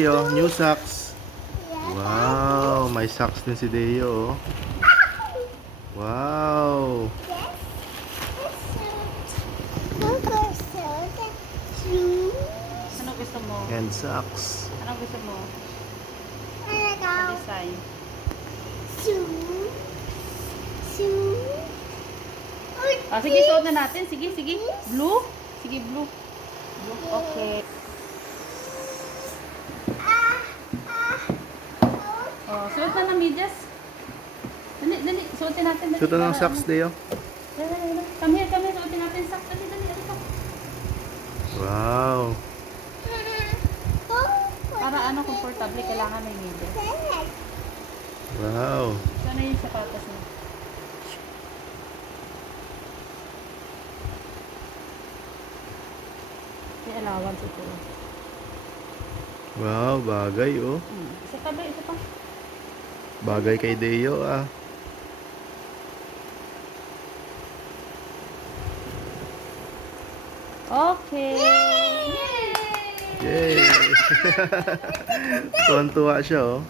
Deo, new socks. Wow, may socks din si Deo. Oh. Wow. Ano gusto mo? And socks. Ano gusto mo? Design. Sige, suot na natin. Sige. Blue? Sige, blue. Okay. Oh, suot na ng medyas. Dali. Suotin natin. Dali, Suot na ng para socks, Deo. Dali. Come here. Suotin natin socks. Dali. Wow. Para comfortable, kailangan may medyas. Wow. Sana yung sapatos mo. May allowance ito. Wow, bagay oh. Isa pa. Bagay kay Deo ah. Okay. Yay! Tuwan-tuwa siya oh.